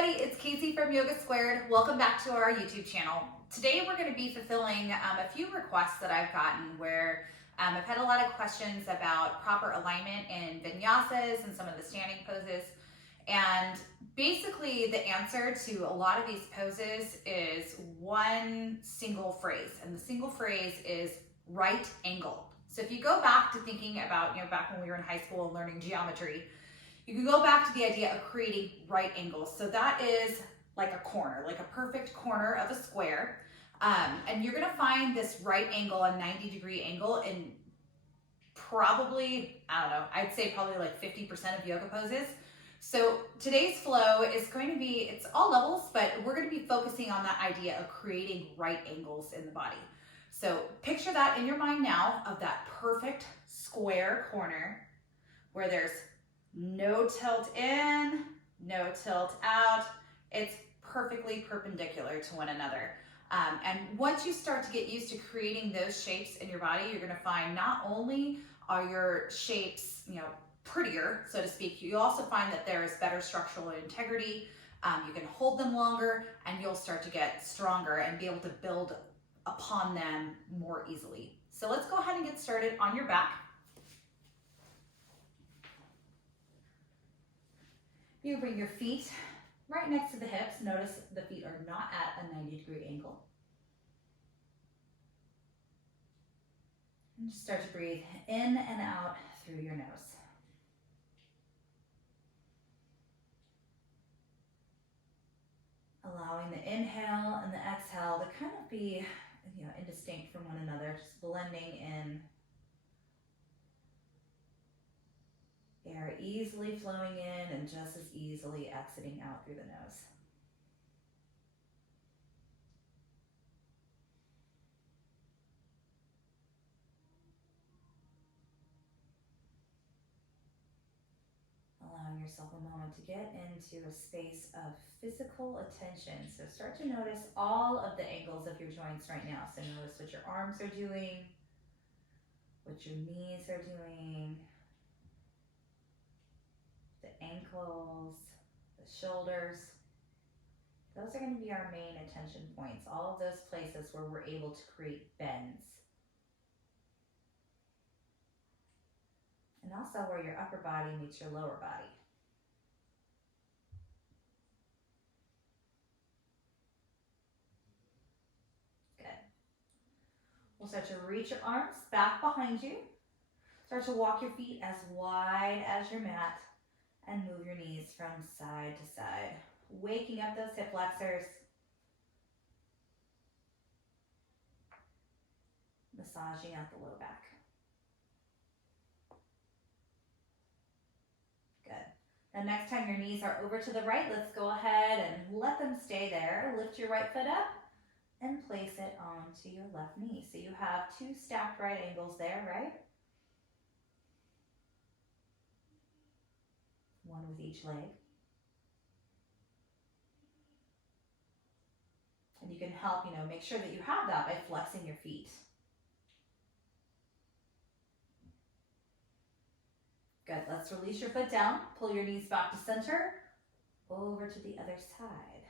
everybody, it's Casey from Yoga Squared. Welcome back to our YouTube channel. Today we're going to be fulfilling a few requests that I've gotten where I've had a lot of questions about proper alignment in vinyasas and some of the standing poses. And basically the answer to a lot of these poses is one single phrase. And the single phrase is right angle. So if you go back to thinking about, back when we were in high school and learning geometry, you can go back to the idea of creating right angles. So that is like a corner, like a perfect corner of a square. And you're gonna find this right angle, a 90-degree angle in probably, I don't know, I'd say probably like 50% of yoga poses. So today's flow is going to be, it's all levels, but we're gonna be focusing on that idea of creating right angles in the body. So picture that in your mind now of that perfect square corner where there's no tilt in, no tilt out. It's perfectly perpendicular to one another. And once you start to get used to creating those shapes in your body, you're gonna find not only are your shapes, prettier, so to speak, you also find that there is better structural integrity. You can hold them longer and you'll start to get stronger and be able to build upon them more easily. So let's go ahead and get started on your back. You bring your feet right next to the hips. Notice the feet are not at a 90-degree angle. And just start to breathe in and out through your nose. Allowing the inhale and the exhale to kind of be, indistinct from one another, just blending in. Air easily flowing in and just as easily exiting out through the nose. Allowing yourself a moment to get into a space of physical attention. So start to notice all of the angles of your joints right now. So notice what your arms are doing, what your knees are doing, the ankles, the shoulders. Those are going to be our main attention points. All of those places where we're able to create bends. And also where your upper body meets your lower body. Good. We'll start to reach your arms back behind you. Start to walk your feet as wide as your mat and move your knees from side to side, waking up those hip flexors, massaging out the low back. Good. Now next time your knees are over to the right, let's go ahead and let them stay there. Lift your right foot up and place it onto your left knee. So you have two stacked right angles there, right? One with each leg. And you can help, make sure that you have that by flexing your feet. Good, let's release your foot down, pull your knees back to center, over to the other side.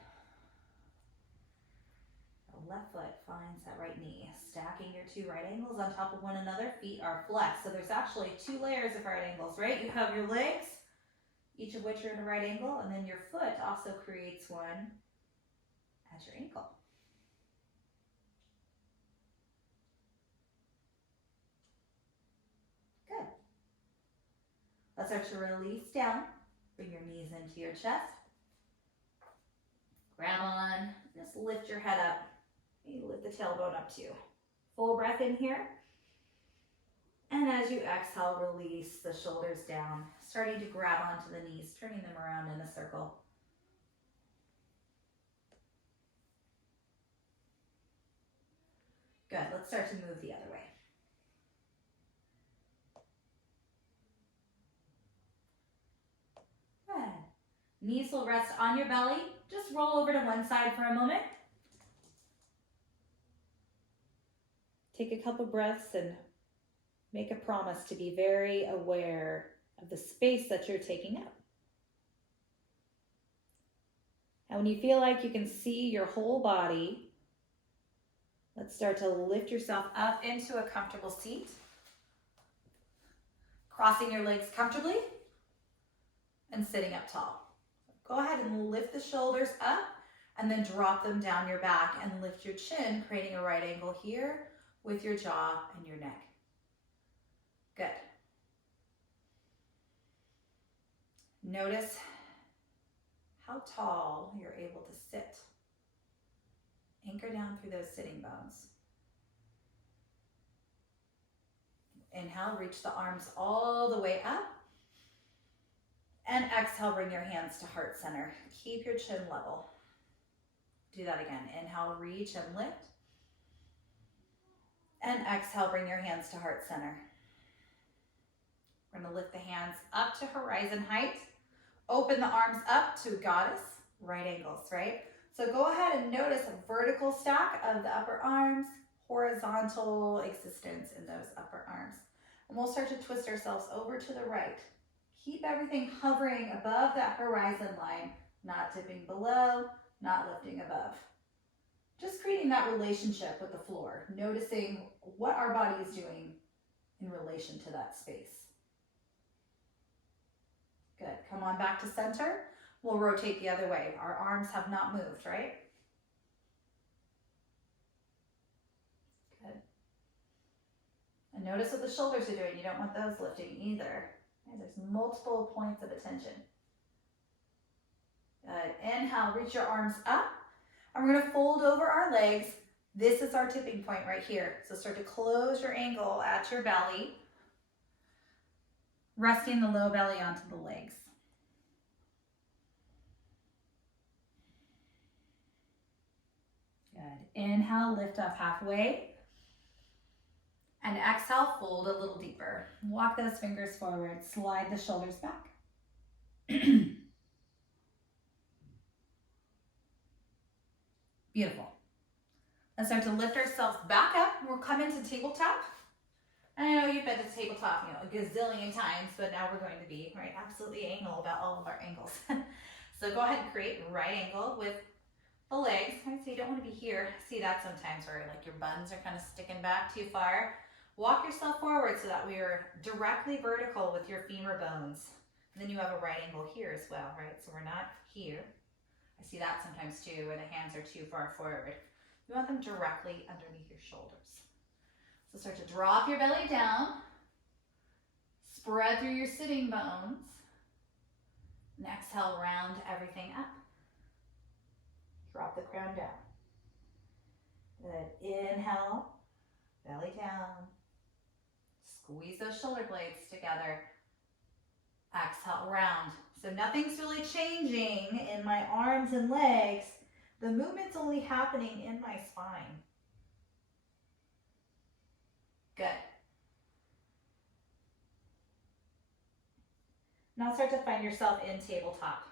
The left foot finds that right knee, stacking your two right angles on top of one another, feet are flexed. So there's actually two layers of right angles, right? You have your legs, each of which are in a right angle, and then your foot also creates one at your ankle. Good. Let's start to release down. Bring your knees into your chest. Grab on, just lift your head up. You lift the tailbone up too. Full breath in here. And as you exhale, release the shoulders down, starting to grab onto the knees, turning them around in a circle. Good, let's start to move the other way. Good. Knees will rest on your belly. Just roll over to one side for a moment. Take a couple breaths and make a promise to be very aware of the space that you're taking up. And when you feel like you can see your whole body, let's start to lift yourself up into a comfortable seat. Crossing your legs comfortably and sitting up tall. Go ahead and lift the shoulders up and then drop them down your back and lift your chin, creating a right angle here with your jaw and your neck. Good. Notice how tall you're able to sit. Anchor down through those sitting bones. Inhale, reach the arms all the way up. And exhale, bring your hands to heart center. Keep your chin level. Do that again. Inhale, reach and lift. And exhale, bring your hands to heart center. We're going to lift the hands up to horizon height. Open the arms up to goddess, right angles, right? So go ahead and notice a vertical stack of the upper arms, horizontal existence in those upper arms. And we'll start to twist ourselves over to the right. Keep everything hovering above that horizon line, not dipping below, not lifting above. Just creating that relationship with the floor, noticing what our body is doing in relation to that space. Good. Come on back to center. We'll rotate the other way. Our arms have not moved, right? Good. And notice what the shoulders are doing. You don't want those lifting either. There's multiple points of attention. Good. Inhale, reach your arms up. And we're going to fold over our legs. This is our tipping point right here. So start to close your ankle at your belly, resting the low belly onto the legs. Good. Inhale, lift up halfway. And exhale, fold a little deeper. Walk those fingers forward, slide the shoulders back. Beautiful. Let's start to lift ourselves back up. We'll come into tabletop. And I know you've been to tabletop, a gazillion times, but now we're going to be, right, absolutely anal about all of our angles. So go ahead and create a right angle with the legs. Right, so you don't want to be here. See that sometimes where like your buns are kind of sticking back too far. Walk yourself forward so that we are directly vertical with your femur bones. And then you have a right angle here as well, right? So we're not here. I see that sometimes too, where the hands are too far forward. You want them directly underneath your shoulders. So start to drop your belly down. Spread through your sitting bones. And exhale, round everything up. Drop the crown down. Good. Inhale, belly down. Squeeze those shoulder blades together. Exhale, round. So nothing's really changing in my arms and legs. The movement's only happening in my spine. Good. Now start to find yourself in tabletop.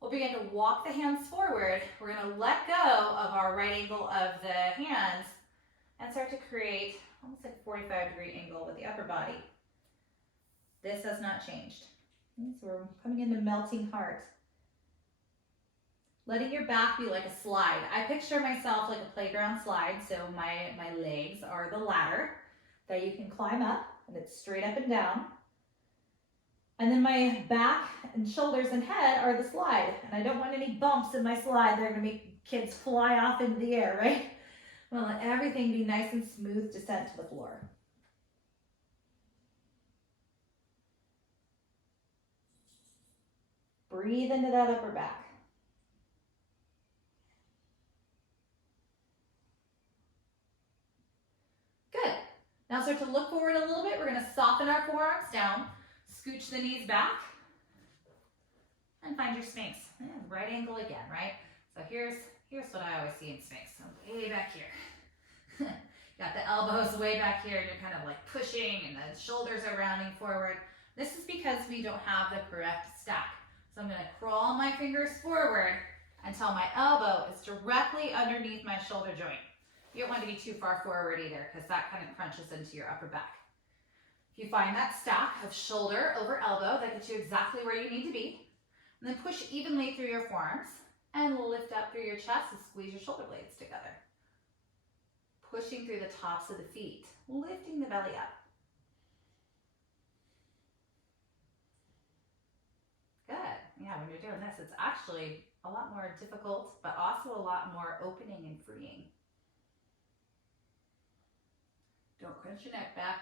We'll begin to walk the hands forward. We're going to let go of our right angle of the hands and start to create almost like a 45-degree angle with the upper body. This has not changed. So we're coming into melting heart. Letting your back be like a slide. I picture myself like a playground slide, so my legs are the ladder that you can climb up, and it's straight up and down. And then my back and shoulders and head are the slide. And I don't want any bumps in my slide. They're going to make kids fly off into the air, right? I want to let everything be nice and smooth descent to the floor. Breathe into that upper back. Good. Now start to look forward a little bit. We're going to soften our forearms down. Scooch the knees back. And find your Sphinx. And right angle again, right? So here's what I always see in Sphinx. So way back here. Got the elbows way back here. And you're kind of like pushing and the shoulders are rounding forward. This is because we don't have the correct stack. So I'm going to crawl my fingers forward until my elbow is directly underneath my shoulder joint. You don't want to be too far forward either because that kind of crunches into your upper back. If you find that stack of shoulder over elbow, that gets you exactly where you need to be. And then push evenly through your forearms and lift up through your chest and squeeze your shoulder blades together. Pushing through the tops of the feet, lifting the belly up. Good. Yeah, when you're doing this, it's actually a lot more difficult, but also a lot more opening and freeing. Don't crunch your neck back.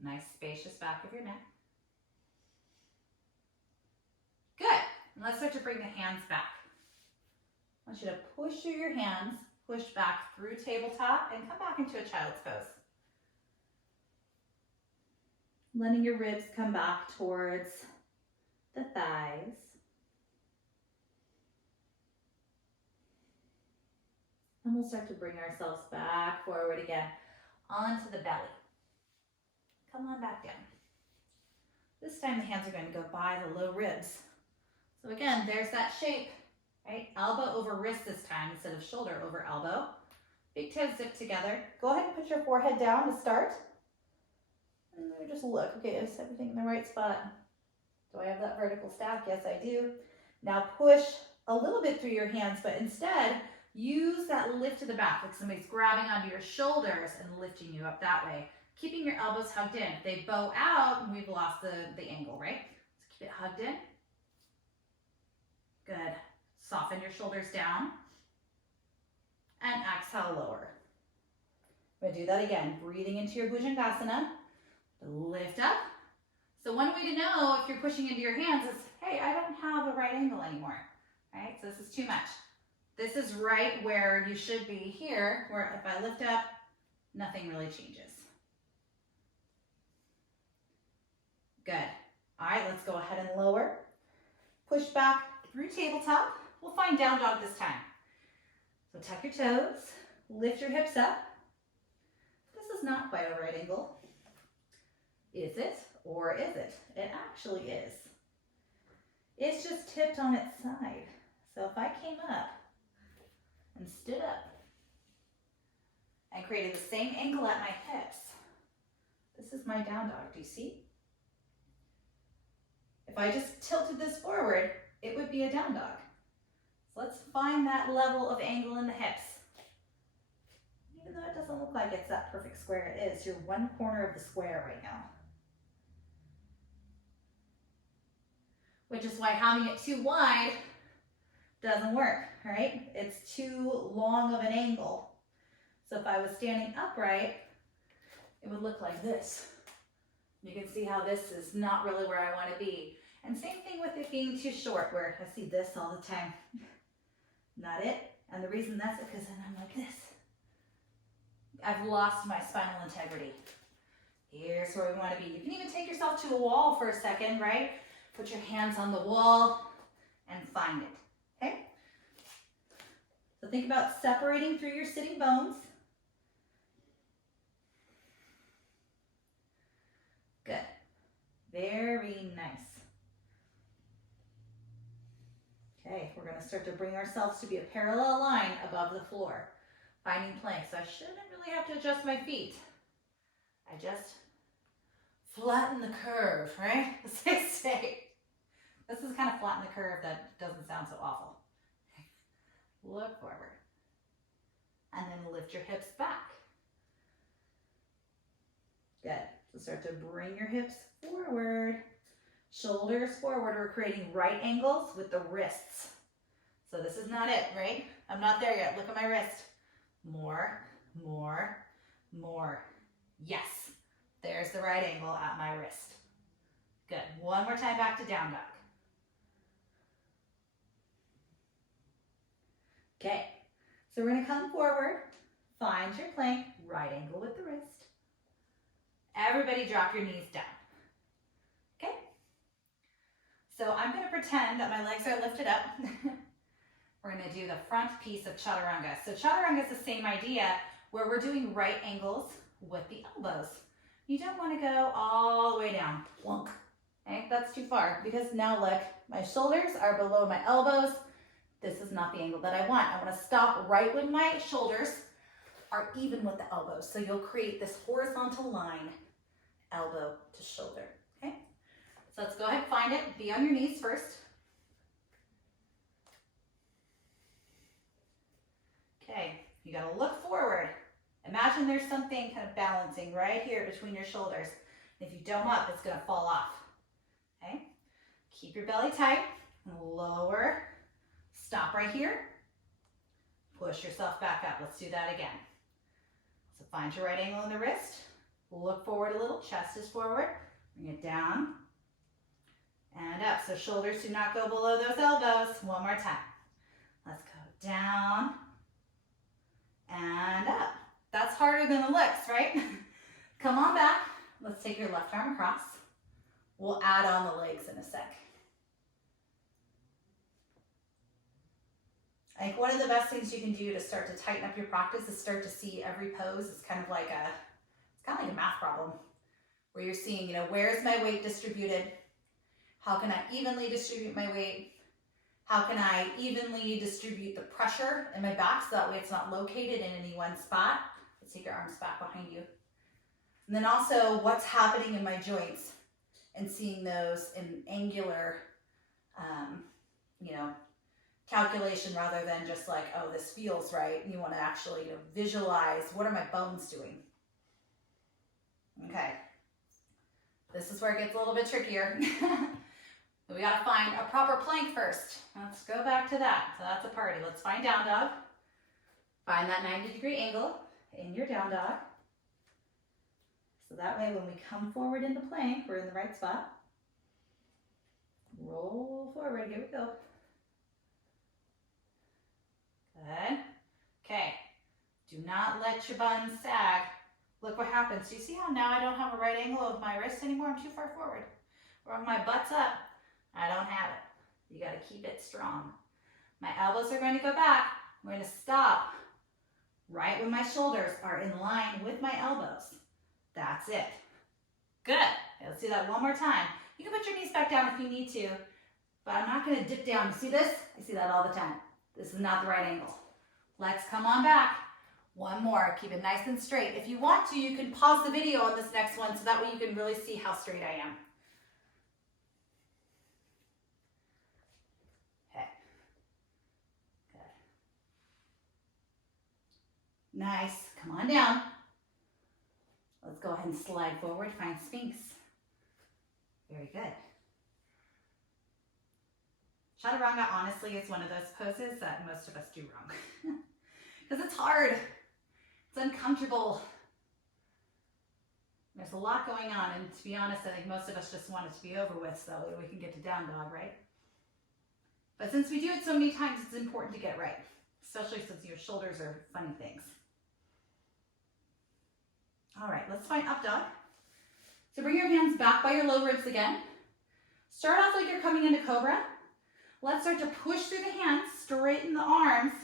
Nice spacious back of your neck. Good. And let's start to bring the hands back. I want you to push through your hands, push back through tabletop, and come back into a child's pose. Letting your ribs come back towards the thighs. And we'll start to bring ourselves back forward again onto the belly. Come on back down. This time the hands are going to go by the low ribs. So again, there's that shape, right? Elbow over wrist this time instead of shoulder over elbow. Big toes zip together. Go ahead and put your forehead down to start. And then just look, okay, is everything in the right spot? Do I have that vertical stack? Yes, I do. Now push a little bit through your hands, but instead use that lift to the back, like somebody's grabbing onto your shoulders and lifting you up that way. Keeping your elbows hugged in. If they bow out, we've lost the angle, right? So keep it hugged in. Good. Soften your shoulders down. And exhale, lower. We're gonna do that again. Breathing into your Bhujangasana. Lift up. So one way to know if you're pushing into your hands is, hey, I don't have a right angle anymore, right? So this is too much. This is right where you should be here, where if I lift up, nothing really changes. Good. All right, let's go ahead and lower. Push back through tabletop. We'll find down dog this time. So tuck your toes, lift your hips up. This is not quite a right angle. Is it or is it? It actually is. It's just tipped on its side. So if I came up and stood up and created the same angle at my hips, this is my down dog. Do you see? If I just tilted this forward, it would be a down dog. So let's find that level of angle in the hips. Even though it doesn't look like it's that perfect square, it is. You're one corner of the square right now. Which is why having it too wide doesn't work, right? It's too long of an angle. So if I was standing upright, it would look like this. You can see how this is not really where I want to be. And same thing with it being too short, where I see this all the time. Not it. And the reason that's because then I'm like this. I've lost my spinal integrity. Here's where we want to be. You can even take yourself to a wall for a second, right? Put your hands on the wall and find it, okay? So think about separating through your sitting bones. Good. Very nice. Okay, we're going to start to bring ourselves to be a parallel line above the floor. Finding plank. So I shouldn't really have to adjust my feet. I just flatten the curve, right? As they say. This is kind of flatten the curve that doesn't sound so awful. Look forward. And then lift your hips back. Good. So start to bring your hips forward. Shoulders forward. We're creating right angles with the wrists. So this is not it, right? I'm not there yet. Look at my wrist. More, more, more. Yes. There's the right angle at my wrist. Good. One more time back to down dog. Okay. So we're going to come forward. Find your plank. Right angle with the wrist. Everybody drop your knees down. Okay? So I'm going to pretend that my legs are lifted up. We're going to do the front piece of chaturanga. So chaturanga is the same idea where we're doing right angles with the elbows. You don't want to go all the way down. Plunk. Okay? That's too far because now look, my shoulders are below my elbows. This is not the angle that I want. I want to stop right when my shoulders are even with the elbows. So you'll create this horizontal line, elbow to shoulder. Okay? So let's go ahead and find it. Be on your knees first. Okay, you gotta look forward. Imagine there's something kind of balancing right here between your shoulders. If you dome up, it's gonna fall off. Okay, keep your belly tight, lower, stop right here, push yourself back up. Let's do that again. So find your right angle in the wrist, look forward a little, chest is forward, bring it down and up. So shoulders do not go below those elbows. One more time. Let's go down and up. That's harder than it looks, right? Come on back. Let's take your left arm across. We'll add on the legs in a sec. I think one of the best things you can do to start to tighten up your practice is start to see every pose. It's kind of like a math problem where you're seeing, where is my weight distributed? How can I evenly distribute my weight? How can I evenly distribute the pressure in my back so that way it's not located in any one spot? Let's take your arms back behind you. And then also what's happening in my joints and seeing those in angular, calculation rather than just like, oh, this feels right. You want to actually visualize, what are my bones doing? Okay. This is where it gets a little bit trickier. We got to find a proper plank first. Let's go back to that. So that's a party. Let's find down dog. Find that 90-degree angle in your down dog. So that way when we come forward into plank, we're in the right spot. Roll forward. Here we go. Good. Okay. Do not let your buns sag. Look what happens. Do you see how now I don't have a right angle of my wrist anymore? I'm too far forward. Or my butt's up. I don't have it. You got to keep it strong. My elbows are going to go back. I'm going to stop right when my shoulders are in line with my elbows. That's it. Good. Let's do that one more time. You can put your knees back down if you need to, but I'm not going to dip down. You see this? I see that all the time. This is not the right angle. Let's come on back. One more. Keep it nice and straight. If you want to, you can pause the video on this next one so that way you can really see how straight I am. Okay. Good. Nice. Come on down. Let's go ahead and slide forward. Find Sphinx. Very good. Chaturanga, honestly, is one of those poses that most of us do wrong. Because it's hard. It's uncomfortable. There's a lot going on, and to be honest, I think most of us just want it to be over with so that we can get to down dog, right? But since we do it so many times, it's important to get it right, especially since your shoulders are funny things. All right, let's find up dog. So bring your hands back by your low ribs again. Start off like you're coming into cobra. Let's start to push through the hands, straighten the arms.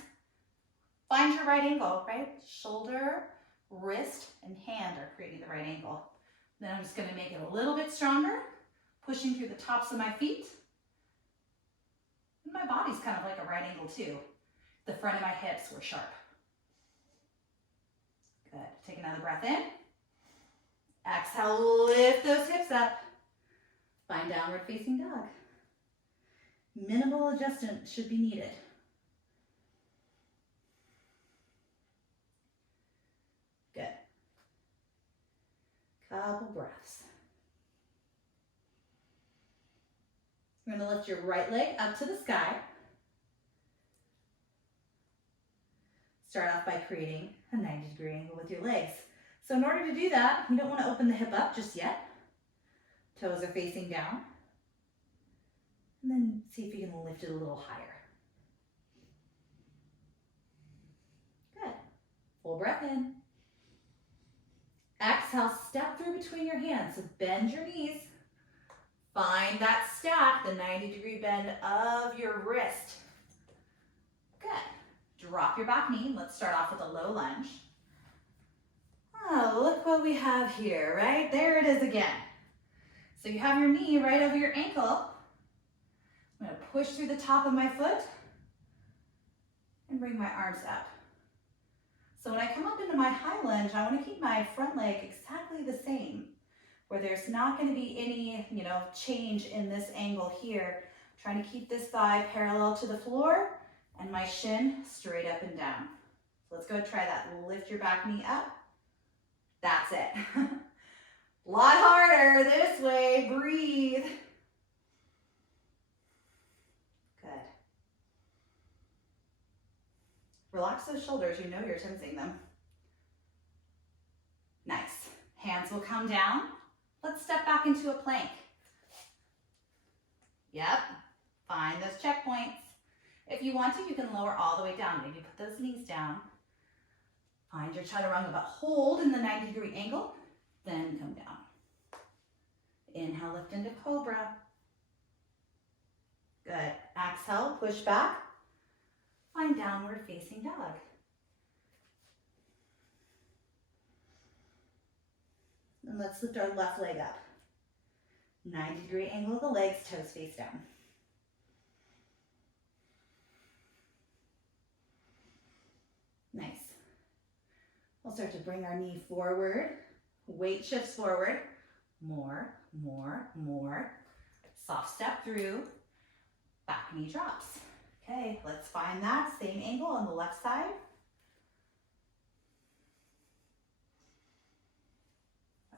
Find your right angle, right? Shoulder, wrist, and hand are creating the right angle. Then I'm just going to make it a little bit stronger, pushing through the tops of my feet. And my body's kind of like a right angle too. The front of my hips were sharp. Good. Take another breath in. Exhale, lift those hips up. Find downward facing dog. Minimal adjustment should be needed. Good. Couple breaths. You're going to lift your right leg up to the sky. Start off by creating a 90-degree angle with your legs. So in order to do that, you don't want to open the hip up just yet. Toes are facing down. And then see if you can lift it a little higher. Good. Full breath in. Exhale, step through between your hands. So bend your knees. Find that stack, the 90-degree bend of your wrist. Good. Drop your back knee. Let's start off with a low lunge. Oh, look what we have here, right? There it is again. So you have your knee right over your ankle. I'm going to push through the top of my foot and bring my arms up. So when I come up into my high lunge, I want to keep my front leg exactly the same, where there's not going to be any, change in this angle here. I'm trying to keep this thigh parallel to the floor and my shin straight up and down. Let's go try that. Lift your back knee up. That's it. A lot harder this way. Breathe. Good. Relax those shoulders. You know you're tensing them. Nice. Hands will come down. Let's step back into a plank. Yep. Find those checkpoints. If you want to, you can lower all the way down. Maybe put those knees down. Find your chaturanga, but hold in the 90-degree angle, then come down. Inhale, lift into cobra. Good. Exhale, push back. Find downward facing dog. And let's lift our left leg up. 90-degree angle of the legs, toes face down. Nice. We'll start to bring our knee forward. Weight shifts forward. More, more, more. Soft step through. Back knee drops. Okay, let's find that same angle on the left side.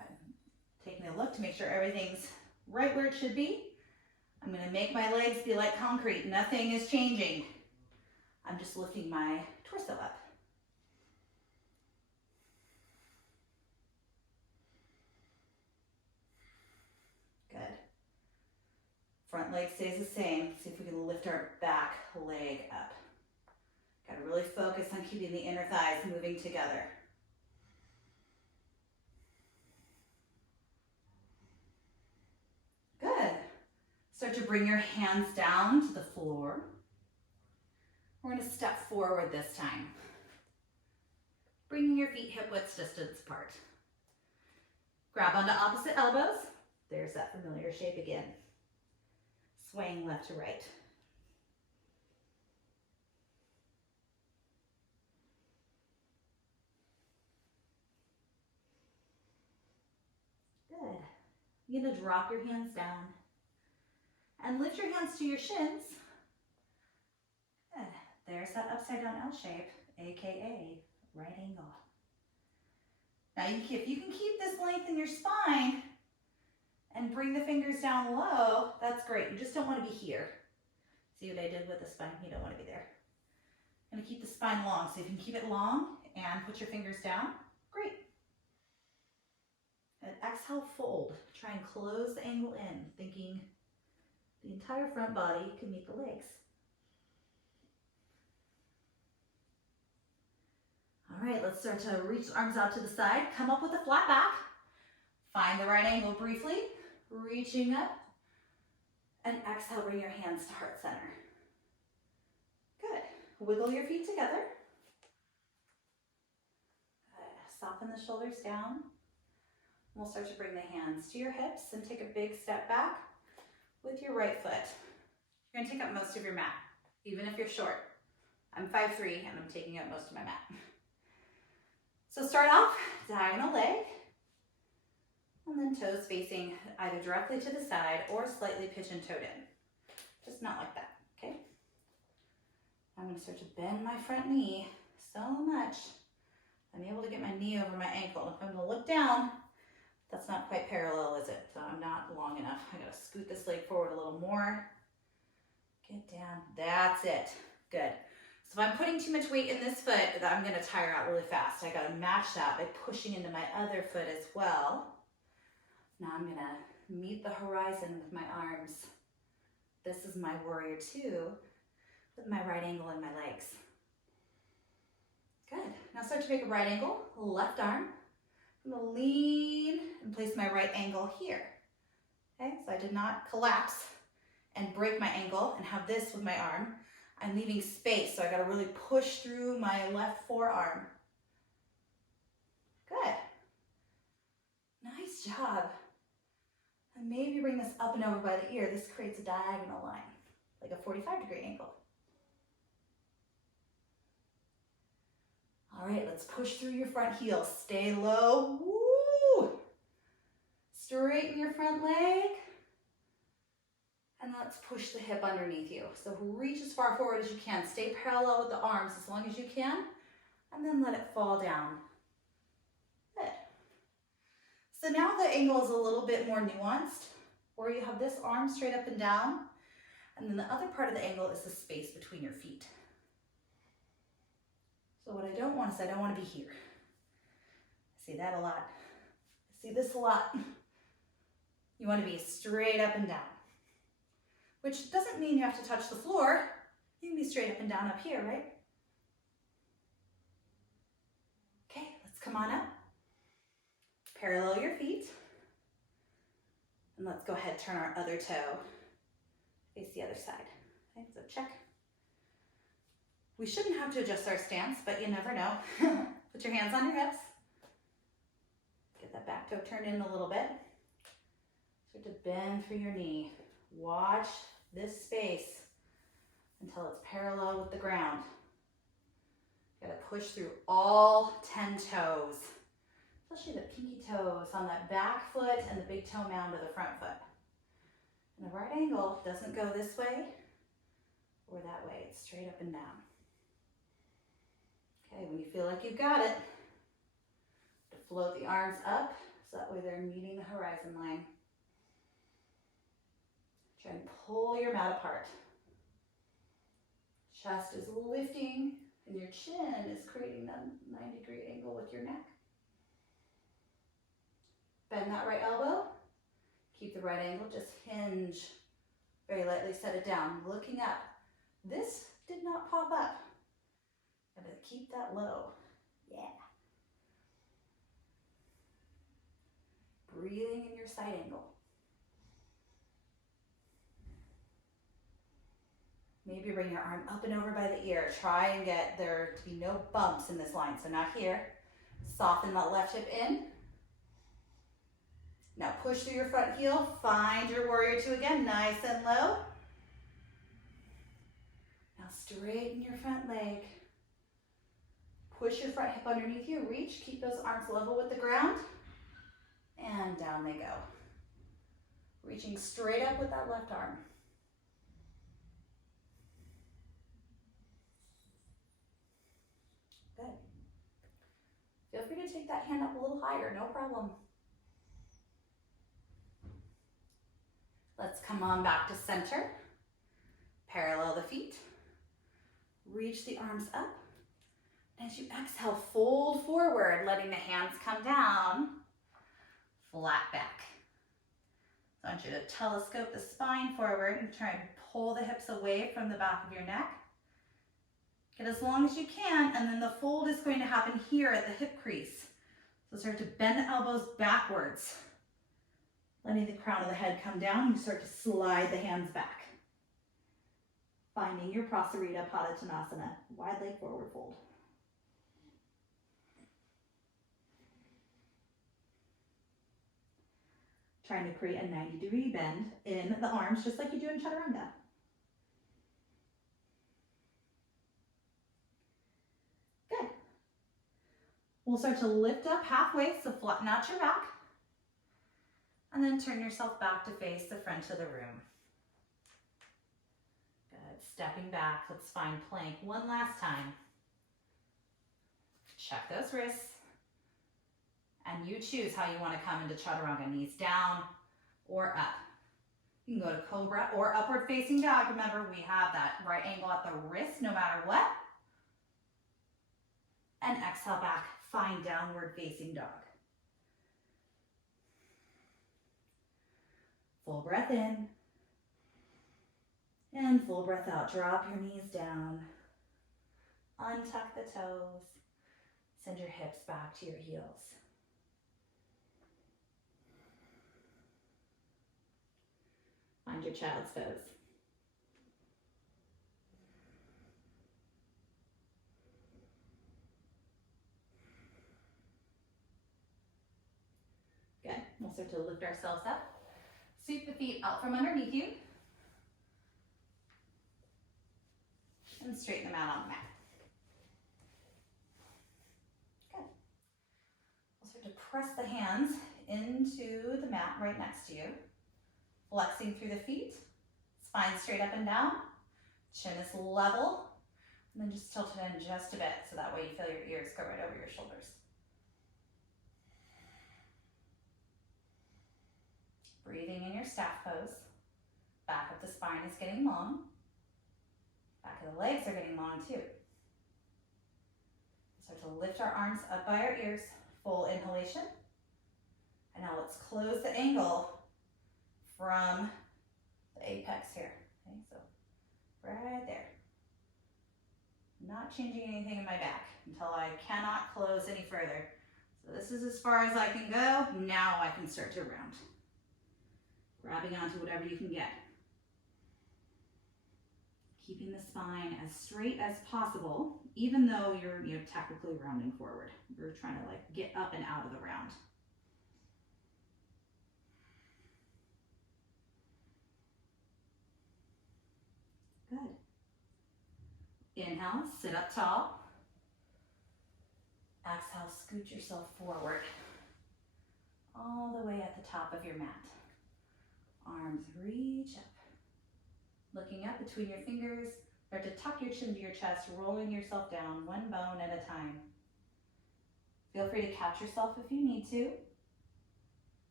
I'm taking a look to make sure everything's right where it should be. I'm going to make my legs be like concrete. Nothing is changing. I'm just lifting my torso up. Good. Front leg stays the same. See if we can lift our back leg up. Got to really focus on keeping the inner thighs moving together. Good. Start to bring your hands down to the floor. We're going to step forward this time. Bringing your feet hip width distance apart. Grab onto opposite elbows. There's that familiar shape again. Swaying left to right. Good. You're going to drop your hands down and lift your hands to your shins. Good. There's that upside down L shape, aka right angle. Now if you can keep this length in your spine and bring the fingers down low, that's great. You just don't want to be here. See what I did with the spine? You don't want to be there. I'm going to keep the spine long, so if you can keep it long and put your fingers down, great. And exhale, fold. Try and close the angle in, thinking the entire front body can meet the legs. All right, let's start to reach the arms out to the side. Come up with a flat back. Find the right angle briefly. Reaching up. And exhale, bring your hands to heart center. Good. Wiggle your feet together. Good. Soften the shoulders down. We'll start to bring the hands to your hips and take a big step back with your right foot. You're going to take up most of your mat, even if you're short. I'm 5'3", and I'm taking up most of my mat. So start off, diagonal leg, and then toes facing either directly to the side or slightly pigeon-toed in. Just not like that, okay? I'm going to start to bend my front knee so much. I'm able to get my knee over my ankle. If I'm going to look down, that's not quite parallel, is it? So I'm not long enough. I got to scoot this leg forward a little more. Get down. That's it. Good. So if I'm putting too much weight in this foot, I'm going to tire out really fast. I got to match that by pushing into my other foot as well. Now I'm going to meet the horizon with my arms. This is my warrior two with my right angle in my legs. Good. Now start to make a right angle, left arm. I'm going to lean and place my right ankle here. Okay, so I did not collapse and break my ankle and have this with my arm. I'm leaving space, so I got to really push through my left forearm. Good. Nice job. And maybe bring this up and over by the ear. This creates a diagonal line, like a 45-degree angle. All right, let's push through your front heel. Stay low. Woo! Straighten your front leg. And let's push the hip underneath you. So reach as far forward as you can. Stay parallel with the arms as long as you can. and then let it fall down. Good. So now the angle is a little bit more nuanced, where you have this arm straight up and down, and then the other part of the angle is the space between your feet. So what I don't want is I don't want to be here. I see that a lot. I see this a lot. You want to be straight up and down, which doesn't mean you have to touch the floor. You can be straight up and down up here, right? Okay, let's come on up. Parallel your feet. And let's go ahead, turn our other toe. Face the other side. Okay, so check. We shouldn't have to adjust our stance, but you never know. Put your hands on your hips. Get that back toe turned in a little bit. Start to bend through your knee. Watch this space until it's parallel with the ground. You gotta push through all 10 toes, especially the pinky toes on that back foot and the big toe mound of the front foot. And the right angle doesn't go this way or that way. It's straight up and down. Okay, when you feel like you've got it, to float the arms up so that way they're meeting the horizon line. Try and pull your mat apart. Chest is lifting and your chin is creating that 90-degree angle with your neck. Bend that right elbow. Keep the right angle, just hinge. Very lightly set it down, looking up. This did not pop up. Gotta keep that low. Yeah. Breathing in your side angle. Maybe bring your arm up and over by the ear. Try and get there to be no bumps in this line. So not here. Soften that left hip in. Now push through your front heel. Find your warrior two again, nice and low. Now straighten your front leg. Push your front hip underneath you. Reach, keep those arms level with the ground. And down they go. Reaching straight up with that left arm. Good. Feel free to take that hand up a little higher, no problem. Let's come on back to center. Parallel the feet. Reach the arms up. As you exhale, fold forward, letting the hands come down. Flat back. So I want you to telescope the spine forward and try and pull the hips away from the back of your neck. Get as long as you can, and then the fold is going to happen here at the hip crease. So start to bend the elbows backwards. Letting the crown of the head come down, you start to slide the hands back. Finding your Prasarita Padottanasana, wide leg forward fold. Trying to create a 90-degree bend in the arms, just like you do in Chaturanga. Good. We'll start to lift up halfway, so flatten out your back. And then turn yourself back to face the front of the room. Good. Stepping back, let's find plank one last time. Check those wrists. And you choose how you want to come into Chaturanga, knees down or up. You can go to Cobra or upward facing dog. Remember, we have that right angle at the wrist no matter what. And exhale back, find downward facing dog. Full breath in. And full breath out. Drop your knees down. Untuck the toes. Send your hips back to your heels. Find your child's pose. Good. We'll start to lift ourselves up. Sweep the feet out from underneath you. And straighten them out on the mat. Good. We'll start to press the hands into the mat right next to you. Flexing through the feet, spine straight up and down, chin is level. And then just tilt it in just a bit so that way you feel your ears go right over your shoulders. Breathing in your staff pose. Back of the spine is getting long. Back of the legs are getting long too. Start to lift our arms up by our ears. Full inhalation. And now let's close the angle from the apex here. Okay, so right there. Not changing anything in my back until I cannot close any further. So this is as far as I can go. Now I can start to round. Grabbing onto whatever you can get. Keeping the spine as straight as possible, even though you're technically rounding forward. You're trying to like get up and out of the round. Good. Inhale, sit up tall. Exhale, scoot yourself forward. All the way at the top of your mat. Arms reach up. Looking up between your fingers. Start to tuck your chin to your chest, rolling yourself down one bone at a time. Feel free to catch yourself if you need to.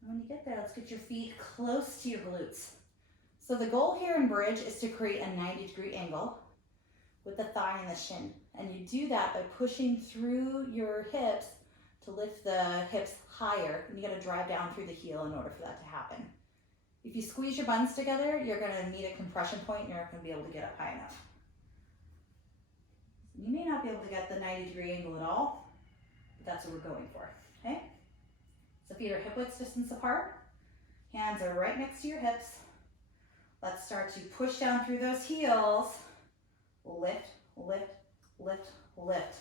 And when you get there, let's get your feet close to your glutes. So the goal here in bridge is to create a 90-degree angle with the thigh and the shin. And you do that by pushing through your hips to lift the hips higher. And you gotta drive down through the heel in order for that to happen. If you squeeze your buns together, you're gonna need a compression point and you're not gonna be able to get up high enough. You may not be able to get the 90-degree angle at all, but that's what we're going for, okay? So feet are hip width distance apart. Hands are right next to your hips. Let's start to push down through those heels. Lift, lift, lift, lift.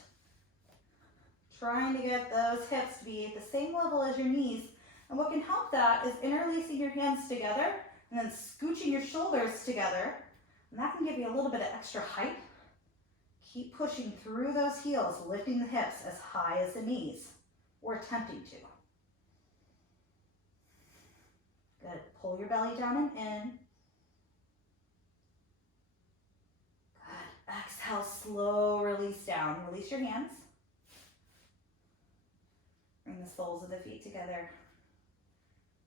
Trying to get those hips to be at the same level as your knees. And what can help that is interlacing your hands together and then scooching your shoulders together. And that can give you a little bit of extra height. Keep pushing through those heels, lifting the hips as high as the knees, or attempting to. Good. Pull your belly down and in. Good. Exhale, slow release down. Release your hands. Bring the soles of the feet together.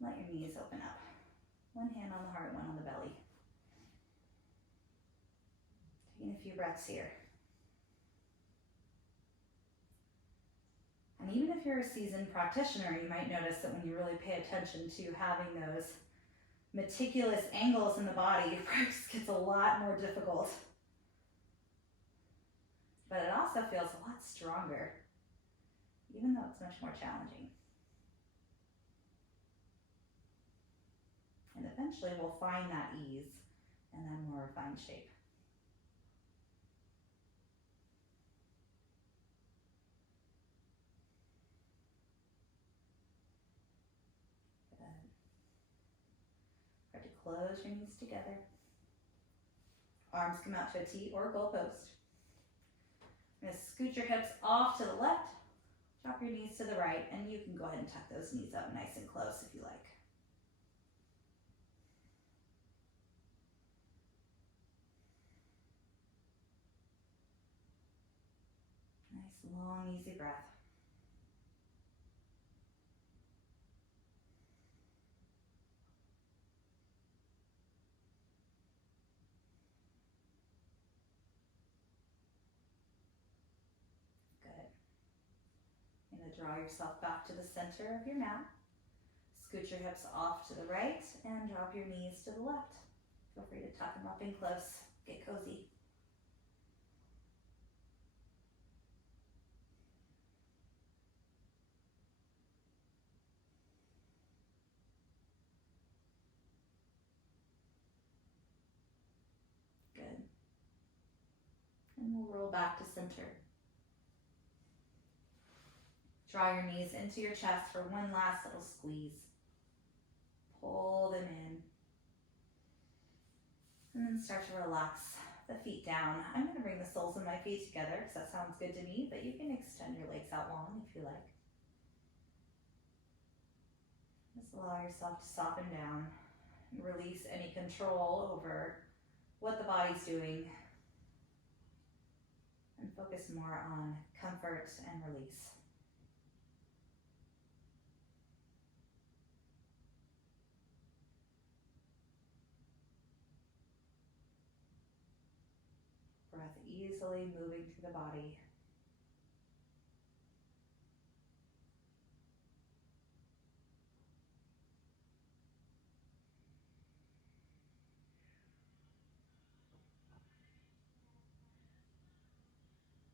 Let your knees open up. One hand on the heart, one on the belly. Taking a few breaths here. And even if you're a seasoned practitioner, you might notice that when you really pay attention to having those meticulous angles in the body, your practice gets a lot more difficult. But it also feels a lot stronger, even though it's much more challenging. And eventually we'll find that ease and then more refined shape. Start to close your knees together. Arms come out to a T or a goalpost. You're going to scoot your hips off to the left, drop your knees to the right, and you can go ahead and tuck those knees up nice and close if you like. Nice, long, easy breath. Draw yourself back to the center of your mat. Scoot your hips off to the right and drop your knees to the left. Feel free to tuck them up in close. Get cozy. Good. And we'll roll back to center. Draw your knees into your chest for one last little squeeze. Pull them in. And then start to relax the feet down. I'm going to bring the soles of my feet together because that sounds good to me, but you can extend your legs out long if you like. Just allow yourself to soften down and release any control over what the body's doing and focus more on comfort and release. Breath easily moving through the body.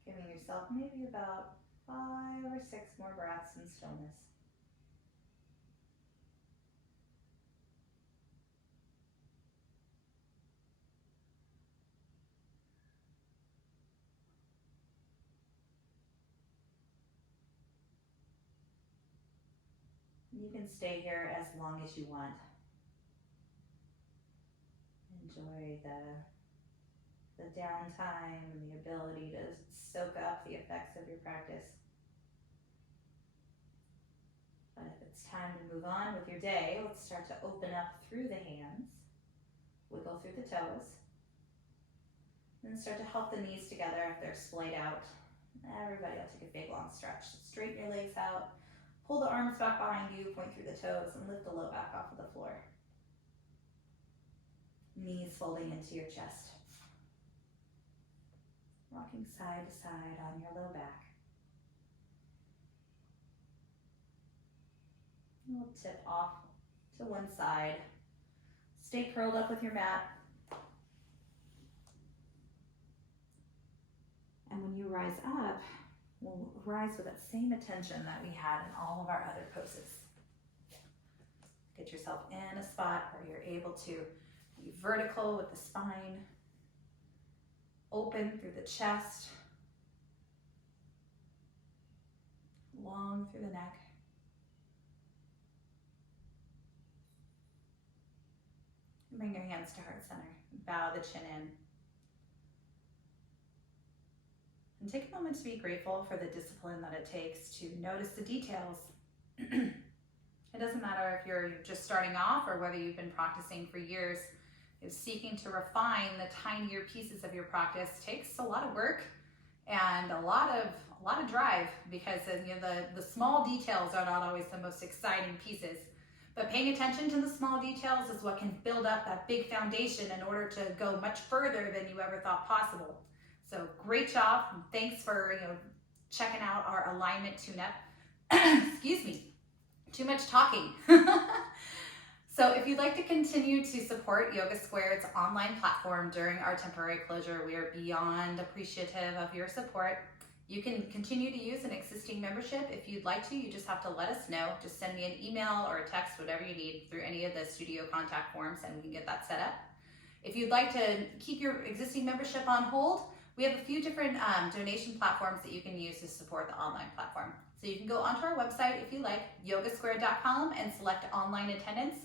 Giving yourself maybe about 5 or 6 more breaths in stillness. You can stay here as long as you want. Enjoy the downtime and the ability to soak up the effects of your practice. But if it's time to move on with your day, let's start to open up through the hands, wiggle through the toes, and then start to help the knees together if they're splayed out. Everybody will take a big long stretch. Straighten your legs out, pull the arms back behind you, point through the toes, and lift the low back off of the floor. Knees folding into your chest. Rocking side to side on your low back. We'll tip off to one side. Stay curled up with your mat. And when you rise up, we'll rise with that same attention that we had in all of our other poses. Get yourself in a spot where you're able to be vertical with the spine, open through the chest, long through the neck. Bring your hands to heart center. Bow the chin in. And take a moment to be grateful for the discipline that it takes to notice the details. It doesn't matter if you're just starting off or whether you've been practicing for years. Seeking to refine the tinier pieces of your practice takes a lot of work and a lot of drive, because the small details are not always the most exciting pieces. But paying attention to the small details is what can build up that big foundation in order to go much further than you ever thought possible. So great job, and thanks for checking out our alignment tune-up. Excuse me, too much talking. So if you'd like to continue to support Yoga Squared's online platform during our temporary closure, we are beyond appreciative of your support. You can continue to use an existing membership if you'd like to. You just have to let us know. Just send me an email or a text, whatever you need, through any of the studio contact forms, and we can get that set up. If you'd like to keep your existing membership on hold, we have a few different donation platforms that you can use to support the online platform. So you can go onto our website if you like, yogasquared.com, and select online attendance.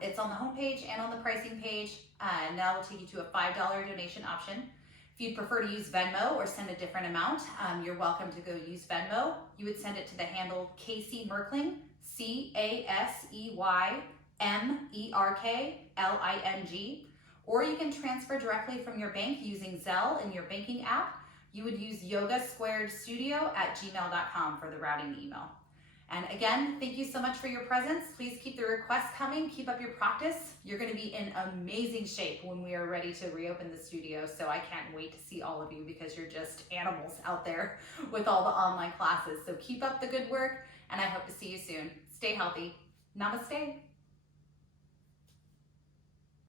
It's on the homepage and on the pricing page, and that will take you to a $5 donation option. If you'd prefer to use Venmo or send a different amount, you're welcome to go use Venmo. You would send it to the handle Casey Merkling, CASEYMERKLING, or you can transfer directly from your bank using Zelle in your banking app. You would use yogasquaredstudio@gmail.com for the routing email. And again, thank you so much for your presence. Please keep the requests coming. Keep up your practice. You're going to be in amazing shape when we are ready to reopen the studio. So I can't wait to see all of you, because you're just animals out there with all the online classes. So keep up the good work, and I hope to see you soon. Stay healthy. Namaste.